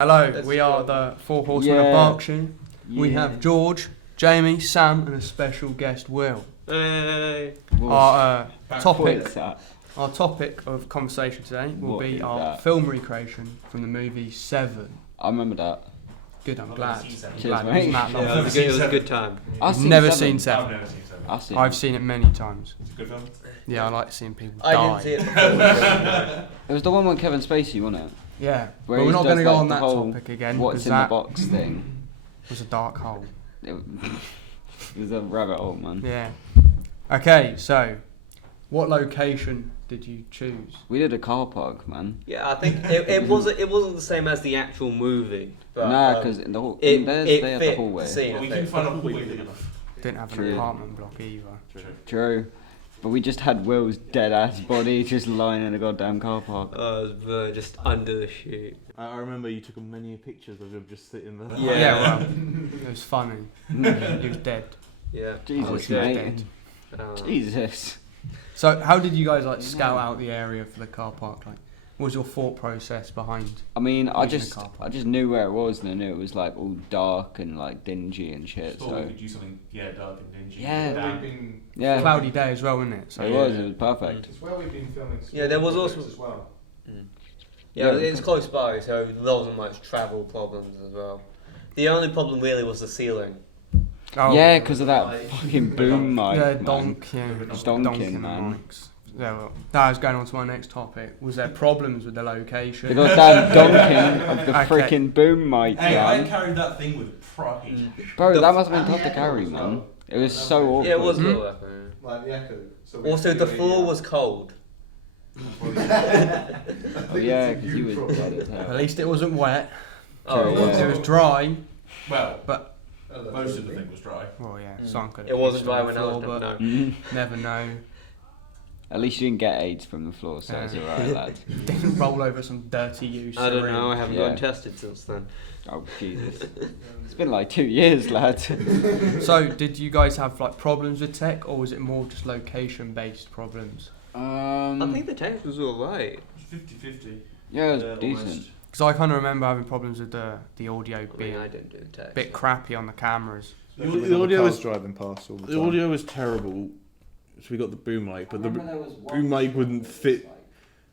Hello, we are the Four Horsemen of Berkshire. We have George, Jamie, Sam, and a special guest, Will. Hey. Our topic of conversation today will be our film recreation from the movie Seven. I remember that. Good, I'm glad. Cheers, Glad mate. it wasn't that long. Yeah, it was a good time. I've never seen Seven. I've never seen Seven. I've seen it many times. It's a good film. Yeah, I like seeing people I die. didn't see it before. It was the one with Kevin Spacey, wasn't it? Yeah, Where but we're he not does, going to go like, on the that whole topic again What's because in the that box thing. was a dark hole. It was a rabbit hole, man. Yeah. Okay, so what location did you choose? We did a car park, man. Yeah, I think it wasn't the same as the actual movie. But, Nah, because in the hall, it they had the fit hallway. the scene. Well, we I couldn't think. find a hallway big enough. Didn't have an True. apartment block either. True. But we just had Will's dead ass body just lying in a goddamn car park. Just under the chute. I remember you took many pictures of him just sitting there. Yeah. Well, it was funny. He was dead. Yeah. Jesus, Yeah. mate. Dead. Jesus. So, how did you guys scout out the area for the car park? What was your thought process behind? I mean, I Using a just car park. knew where it was, and I knew it was like all dark and like dingy and shit. Thought we So could do something, dark and dingy. Yeah. Damp. yeah, Cloudy day as well, wasn't it? So it was perfect. It's where we've been filming. Yeah, there was also- as well. Yeah, Yeah. it's close by, so there wasn't much travel problems as well. The only problem really was the ceiling. Oh, Yeah, because of that fucking boom mic. yeah, man. donking Donking, the man. mics. Yeah, well, that was going on to my next topic. Was there problems with the location? The goddamn donking of the Okay. freaking boom mic, Hey, I man. carried that thing with pride. Bro, The- that must have been tough to carry, man. It was so awkward. Yeah, it was a little Hmm? weapon. Like the echo. So we Also, had the to do floor a, was cold. Oh yeah, because you were dead as At hell. least it wasn't wet. Oh, True, it was. yeah. It was dry, Well, but most of the thing was dry. well, yeah, some could have It wasn't pissed on dry the when I was floor, no. Mhm. but never know. At least you didn't get AIDS from the floor, so it's alright, lad. Didn't roll over some dirty used I don't syringe. know. I haven't Yeah. gotten tested since then. Oh Jesus, it's been like 2 years, lad. So, did you guys have problems with tech, or was it more just location-based problems? I think the tech was alright. It was 50-50. Yeah, it was decent. Because I kind of remember having problems with the audio I being mean, I a didn't do the tech. bit crappy on the cameras. The audio was driving past all the The audio was terrible, so we got the boom mic, but the boom mic wouldn't fit.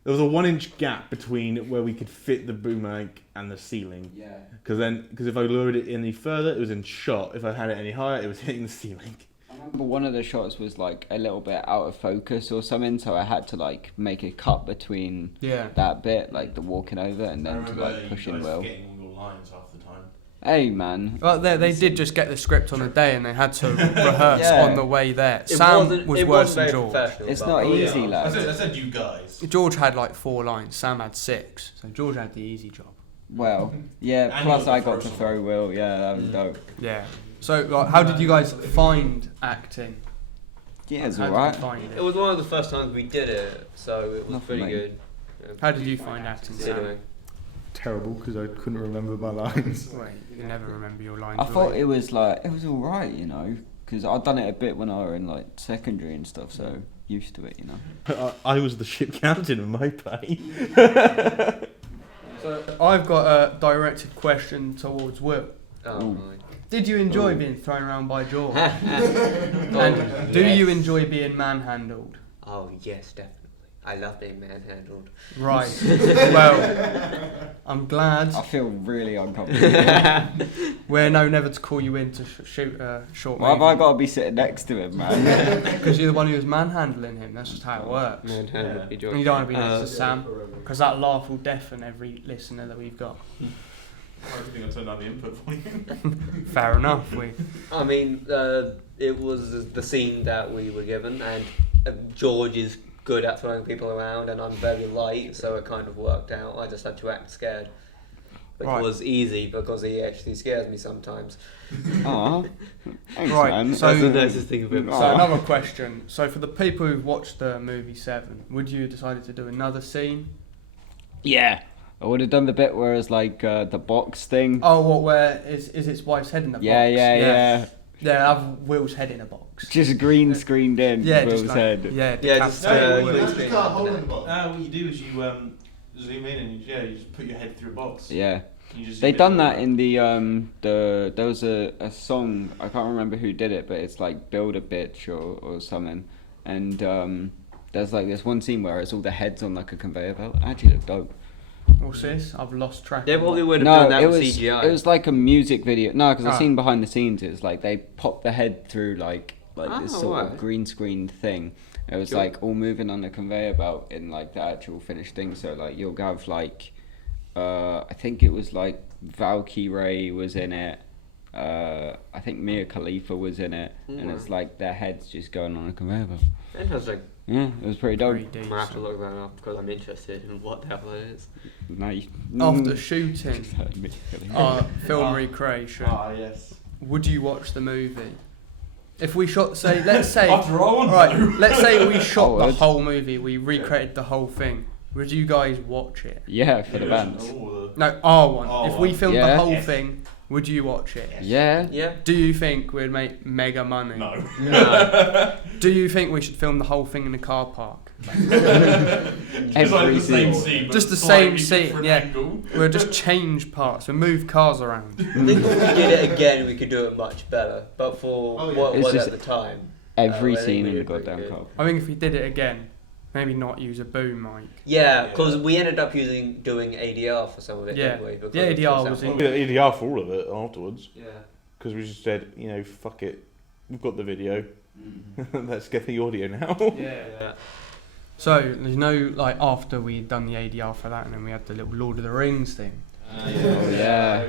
There was a 1-inch gap between where we could fit the boom mic and the ceiling. Yeah. Because if I lowered it any further, it was in shot. If I had it any higher, it was hitting the ceiling. I remember one of the shots was like a little bit out of focus or something, so I had to like make a cut between Yeah. that bit, like the walking over, and I then to remember like you push in guys Will. getting all your lines half the time. Hey man, Well, they did just get the script on a day and they had to rehearse Yeah. on the way there. It Sam wasn't- was it worse wasn't than very George. professional, It's but- not easy, I lad. said you guys. George had 4 lines, Sam had 6, so George had the easy job. Well, yeah. And Plus, you I got got the to first throw Will. Yeah, that was dope. Yeah. So, how did you guys find acting? Yeah, it's How alright. did you find It it? was one of the first times we did it, so it was Not for pretty me. good. How did you find acting, Sam? Anyway. Terrible because I couldn't remember my lines. Wait, you never remember your lines. I will thought you? it was alright, you know, because I'd done it a bit when I were in like secondary and stuff, so used to it, you know. I was the ship captain in my play. So, I've got a directed question towards Will. Oh Ooh. my. Did you enjoy being thrown around by George? Oh, And do yes. you enjoy being manhandled? Oh yes, definitely. I love being manhandled. Right. Well, I'm glad I feel really uncomfortable. we're never to call you in to shoot a short Why have I got to be sitting next to him, man? Because you're the one who was manhandling him. That's just how it works. Manhandled. Yeah. And you don't want to be next to Uh, Sam, because that laugh will deafen every listener that we've got. I was thinking I turned down the input for you. Fair enough. I mean, it was the scene that we were given, and George is good at throwing people around, and I'm very light, so it kind of worked out. I just had to act scared, which Right. was easy because he actually scares me sometimes. Aw. Thanks, Right, man. so- That's the nicest thing about So Aw. another question. So for the people who've watched the movie Seven, would you decided to do another scene? Yeah. I would have done the bit where it's like the box thing. Oh, what? Where is its wife's head in the yeah, box? yeah. Yeah, have Will's head in a box. Just green screened in Yeah, Will's just like, head. yeah, Yeah, just, decapitated you Will. just can't hold What you do is you zoom in and you just put your head through a box. Yeah. You just They zoom done in. that in there was a song, I can't remember who did it, but it's like Build a Bitch or something, and there's like this one scene where it's all the heads on like a conveyor belt. It actually looked dope. What's this? I've lost track. They of probably what- would have No, done that it with was CGI. it was like a music video. No, because Ah. I've seen behind the scenes. It was like they popped the head through like this Oh, sort right. of green screen thing. It was Cool. like all moving on the conveyor belt in like the actual finished thing. So like you'll have like I think it was like Valkyrie was in it. I think Mia Khalifa was in it, and it's like their heads just going on a conveyor belt. Interesting. Yeah, it was pretty dope. Pretty I'm gonna have to decent. look that up because I'm interested in what the hell it is. No, After shooting Mia Khalifa. film recreation, yes. would you watch the movie? If we shot, let's say, After all, all right, let's say we shot the would. whole movie, we recreated the whole thing. Would you guys watch it? Yeah, for the bands. No, our one. Our If we one. filmed the Yeah. whole Yes. thing, would you watch it? Yeah. Yeah. Do you think we'd make mega money? No. No. Do you think we should film the whole thing in a car park? Just like Every the same scene. scene. but Just the slightly same scene, different yeah. angle. We'll just change parts. We'll move cars around. I think if we did it again, we could do it much better. But for Oh, yeah. what it It's was just at the time, Every I think scene we in the did pretty goddamn good. car. I think if we did it again, maybe not use a boom mic. yeah, because we ended up doing ADR for some of it, Yeah. didn't we? Because The ADR for was example- We did ADR for all of it afterwards Yeah. because we just said, fuck it, we've got the video, let's get the audio now. Yeah. So there's no like after we'd done the ADR for that, and then we had the little Lord of the Rings thing. Oh yeah.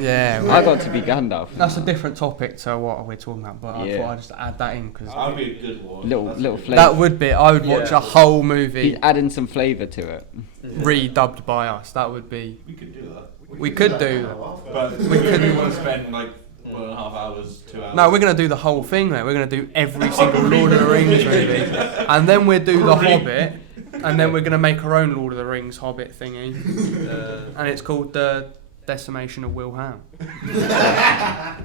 Yeah, I got to be Gandalf. that's a different topic to what we're talking about, but I Yeah. thought I'd just add that in because That'd be a good one. Little That's little a good flavour. that would be. I would watch Yeah. a whole He's movie adding some flavour to it. redubbed by us. That would be. We could do that. We could do that. But we couldn't want to spend like 1.5 hours, 2 hours. No, we're gonna do the whole thing though. We're gonna do every single Lord of the Rings movie, and then we'll do the Hobbit, and then we're gonna make our own Lord of the Rings Hobbit thingy, and it's called the Decimation of Wilhelm.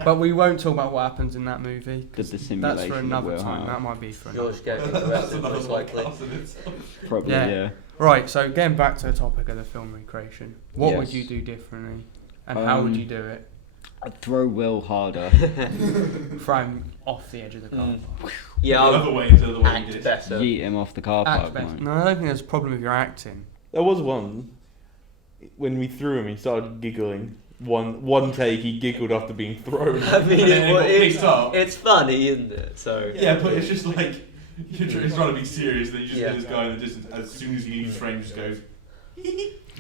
But we won't talk about what happens in that movie. The 'cause dissimulation that's for of another time. Wilhelm. That might be for another. George getting That's arrested another most likely. podcast in itself. Probably, Yeah. yeah. Right. So getting back to the topic of the film recreation, what would Yes. you do differently, and how would you do it? I'd throw Will harder. Throw him off the edge of the car. Yeah, The I'll other way into the way you act did. better. Yeet him off the car Act park. better. mate. No, I don't think there's a problem with your acting. There was one when we threw him, he started giggling. One take, he giggled after being thrown. I mean, And then it got picked up. it's funny, isn't it? So Yeah, but it's just like you're trying to be serious, then you just Yeah. get this guy in the distance. As soon as he leaves frame, just goes.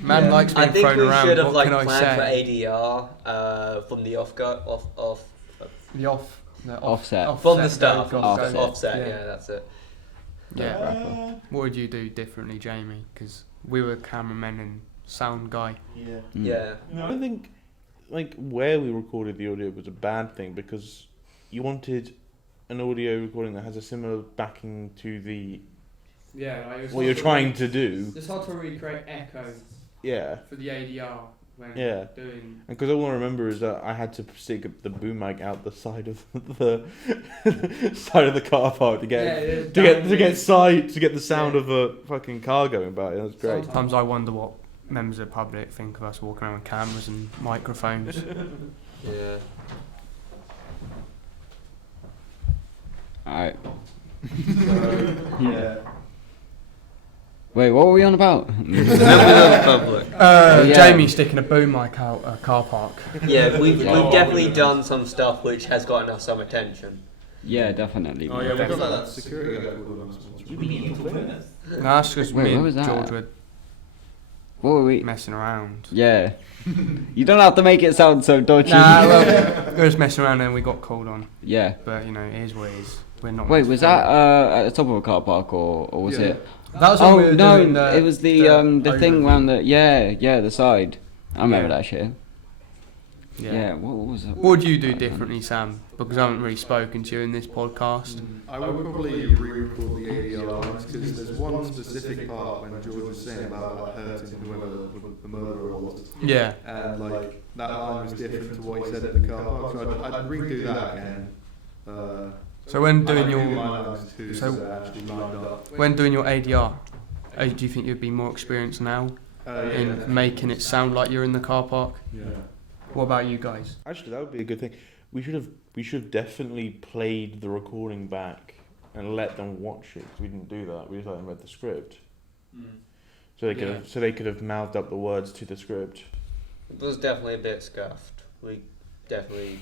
Man likes I being think thrown we around. should have What like can I planned for say? ADR from the off. The off. The Offset. From the go, start, go, Offset. go. offset. Yeah, that's it. Yeah. Rapper. What would you do differently, Jamie? Because we were cameramen and sound guy. Yeah. Mm. Yeah. I don't think where we recorded the audio was a bad thing because you wanted an audio recording that has a similar backing to the Yeah, like what you're trying to do. It's hard to recreate echo Yeah. for the ADR when Yeah. doing. And because all I remember is that I had to stick the boom mic out the side of the side of the car park to get to get the sound Yeah. of a fucking car going by. It was great. Sometimes I wonder what members of the public think of us walking around with cameras and microphones. Yeah. Alright. Yeah. Wait, what were we on about? Members of the public. Yeah. Jamie sticking a boom mic out a car park. Yeah, we've Oh, definitely yeah. done some stuff which has gotten us some attention. Yeah, definitely. Oh mate. yeah, we got Definitely. that security guy called on us once. No, that's because Wait, me what and was that? George were What were we? messing around. Yeah. You don't have to make it sound so dodgy. Nah, well, we were just messing around and we got called on. Yeah. But, you know, it is what it is. We're not. Wait, was that at the top of a car park or was Yeah. it? That was when Oh we were no, doing the, it was the thing overview. round the the side. I remember Yeah. that shit. Yeah. Yeah. What was it? What would you do differently, Sam? Because I haven't really spoken to you in this podcast. I would probably re-record the ADR lines because there's one specific part when George was saying about like, hurting whoever the murderer was, Yeah. and like that line was different to what he said at the car park. So I'd redo that again. So when doing I'd do your my lines too, so- so they're actually lined up. when doing your ADR, do you think you'd be more experienced now in making it sound like you're in the car park. Yeah. What about you guys? Actually, that would be a good thing. We should have definitely played the recording back and let them watch it. 'Cause we didn't do that. We just let them read the script. So they could have mouthed up the words to the script. It was definitely a bit scuffed. We definitely,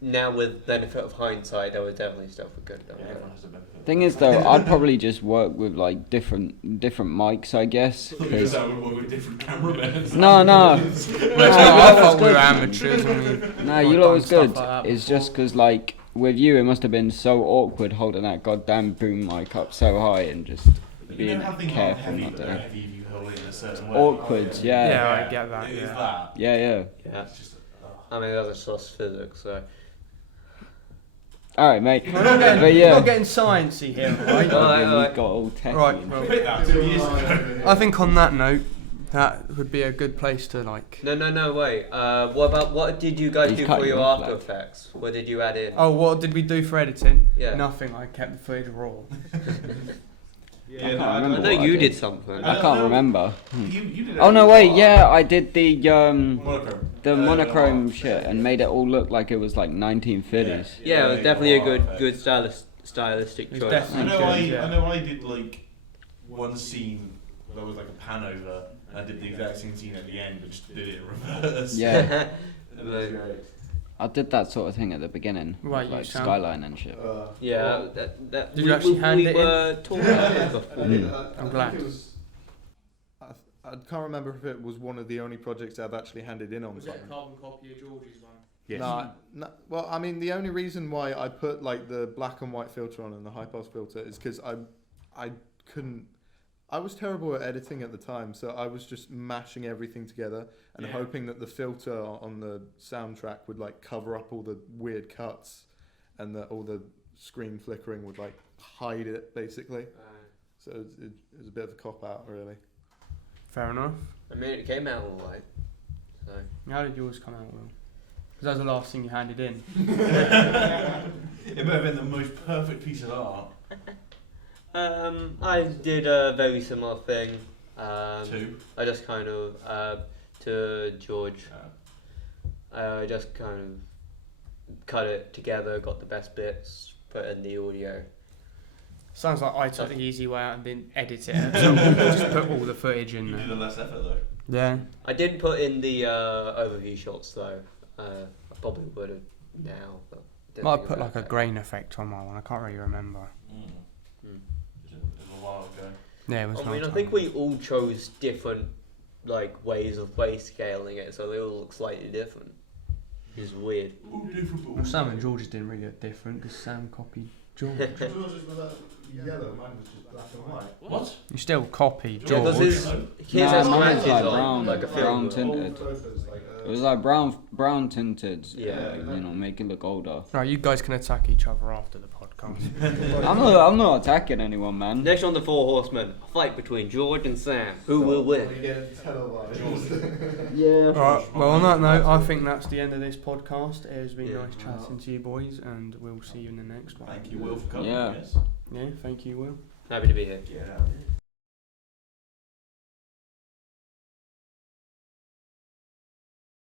now with benefit of hindsight, there was definitely stuff we could have done. better. Thing is though, I'd probably just work with like different mics, I guess. Because that would work with different cameramen. No. Well, it's not our fault we're amateurs. I mean, No, we've you lot done was stuff good. like that It's before. just because, like, with you, it must have been so awkward holding that goddamn boom mic up so high and just being careful not to. Heavy if you hold it in a certain way. Awkward, yeah. Yeah, I get that. It is Yeah. that. Yeah. Yeah. It's just, I mean, that's just physics, so. Alright, mate. We're not getting, But we're yeah. not getting sciencey here, right? Alright. We got all techy. Right, well, Quit that 2 years ago. I think on that note, that would be a good place to like. No, wait. What did you guys He's do cutting for your off, After lad. Effects? What did you add in? Oh, what did we do for editing? Yeah. Nothing. I kept the footage raw. I can't remember I know what you I did something. I can't remember. You did Oh no, wait, yeah, I did the Monochrome. monochrome shit and made it all look like it was like 1950s. Yeah, it was definitely a good stylistic It's choice. definitely good, I know I did like one scene that was like a pan over and I did the exact same scene at the end but just did it in reverse. Yeah, And it was great. I did that sort of thing at the beginning, Right, you like sound- Skyline and shit. Yeah, that Did you actually hand it we in? were talking about this before. I'm glad. I can't remember if it was one of the only projects I've actually handed in on time. carbon copy of George's one? Yes. No, well, I mean, the only reason why I put like the black and white filter on and the high pass filter is because I couldn't. I was terrible at editing at the time, so I was just mashing everything together and Yeah. hoping that the filter on the soundtrack would like cover up all the weird cuts, and that all the screen flickering would like hide it basically. So it was a bit of a cop out, really. Fair enough. I mean, it came out alright. So. How did yours come out, Will? Because that was the last thing you handed in. It might have been the most perfect piece of art. I did a very similar thing. Two. I just kind of to George. I just kind of cut it together, got the best bits, put in the audio. Sounds like I took the easy way out and didn't edit it at all. Just put all the footage in You did there. a less effort though. Yeah. I did put in the overview shots though. I probably would have now. But didn't Might think put about like a that. grain effect on my one. I can't really remember. It was a while ago. Yeah, it was. I mean, I think we all chose different like ways of play scaling it, so they all look slightly different. Which is weird. Well, Sam and George's didn't really look different because Sam copied George. Yellow, mine was just black and white. What? You still copied Yeah, 'cause George. his Nah, has mine was scratches like on, brown, like a brown film. tinted. It was like brown tinted. Yeah. You know, make it look older. Right, you guys can attack each other after the podcast. I'm not attacking anyone, man. Next on the Four Horsemen, a fight between George and Sam. Who will win? Yeah. Alright, well on that note, I think that's the end of this podcast. It has been Yeah. nice chatting to you boys and we'll see you in the next one. Thank you, Will, for coming. Yeah. Yes. Yeah, thank you, Will. Happy to be here. Get out of here.